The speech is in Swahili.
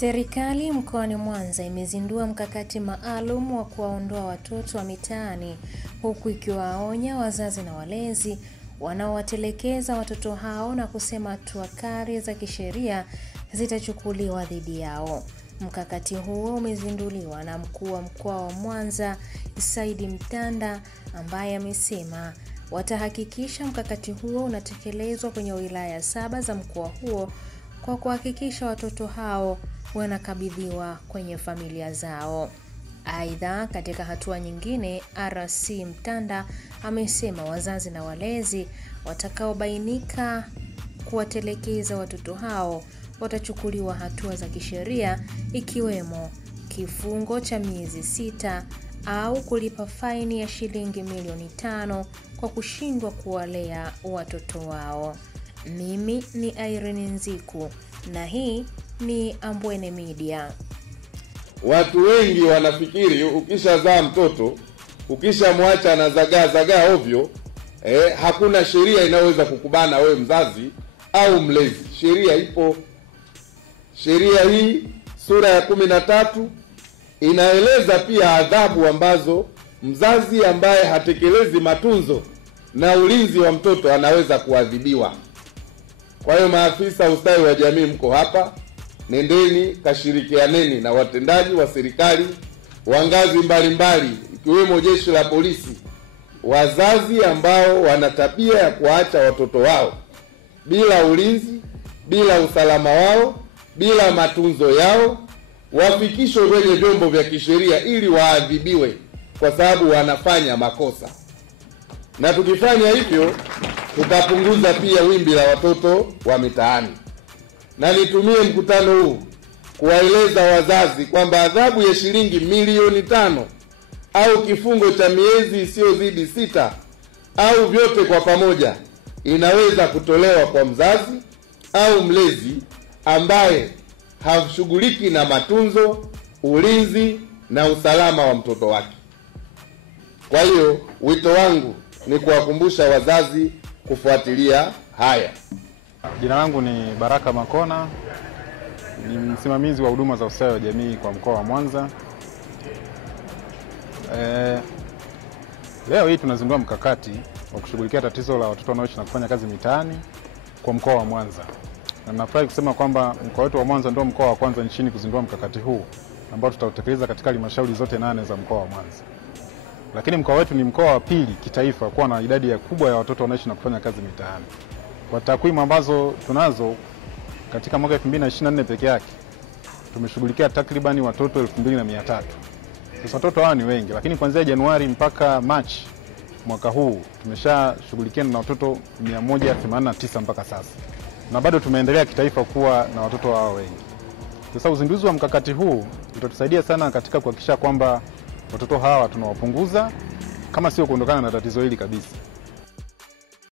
Serikali mkoani Mwanza imezindua mkakati maalum wa kuwaondoa watoto wa mitaani, huku ikiwaonya wazazi na walezi wanaowatelekeza watoto hao na kusema hatua kali za kisheria zitachukuliwa dhidi yao. Mkakati huo umezinduliwa na mkuu wa mkoa wa Mwanza, Saidi Mtanda, ambaye amesema watahakikisha mkakati huo unatekelezwa kwenye wilaya 7 za mkoa huo kwa kuhakikisha watoto hao wanakabidhiwa kwenye familia zao. Aidha, katika hatua nyingine, RC Mtanda amesema wazazi na walezi watakaobainika kuwatelekeza watoto hao watachukuliwa hatua za kisheria, ikiwemo kifungo cha miezi 6 au kulipa faini ya shilingi milioni 5 kwa kushindwa kuwalea watoto wao. Mimi ni Irene Nziku na hii ni Ambwene Media. Watu wengi wanafikiri ukishazaa mtoto, ukishamwacha na zagaa ovyo, hakuna sheria inaweza kukubana wewe mzazi au mlezi. Sheria ipo. Sheria hii sura ya 13 inaeleza pia adhabu ambazo mzazi ambaye hatekelezi matunzo na ulinzi wa mtoto anaweza kuadhibiwa. Kwa hiyo maafisa ustawi wa jamii mko hapa, nendeni kashirikianeni na watendaji wa serikali wa ngazi mbalimbali ikiwemo jeshi la polisi, wazazi ambao wana tabia ya kuacha watoto wao bila ulinzi, bila usalama wao, bila matunzo yao, wafikishwe kwenye vyombo vya kisheria ili waadhibiwe kwa sababu wanafanya makosa. Na tukifanya hivyo tutapunguza pia wimbi la watoto wa mitaani. Na nitumie mkutano huu kuwaeleza wazazi kwamba adhabu ya shilingi milioni 5 au kifungo cha miezi isiyozidi 6 au vyote kwa pamoja inaweza kutolewa kwa mzazi au mlezi ambaye hashughuliki na matunzo, ulinzi na usalama wa mtoto wake. Kwa hiyo wito wangu ni kuwakumbusha wazazi kufuatilia haya. Jina langu ni Baraka Makona, ni msimamizi wa huduma za ustawi wa jamii kwa mkoa wa Mwanza. Leo hii tunazindua mkakati wa kushughulikia tatizo la watoto wanaoishi na kufanya kazi mitaani kwa mkoa wa Mwanza. Na nafurahi kusema kwamba mkoa wetu wa Mwanza ndio mkoa wa kwanza nchini kuzindua mkakati huu ambao tutautekeleza katika halmashauri zote 8 za mkoa wa Mwanza. Lakini mkoa wetu ni mkoa wa pili kitaifa kuwa na idadi kubwa ya watoto wanaoishi na kufanya kazi mitaani. Kwa takwimu ambazo tunazo, katika mwaka 2024 peke yake tumeshughulikia takriban watoto 2300. Sasa watoto hawa ni wengi, lakini kuanzia Januari mpaka Machi mwaka huu tumeshashughulikia na watoto 189 mpaka sasa. Na bado tumeendelea kitaifa kuwa na watoto hawa wengi. Sasa uzinduzi wa mkakati huu utatusaidia sana katika kuhakikisha kwamba watoto hawa tunawapunguza, kama sio kuondokana na tatizo hili kabisa.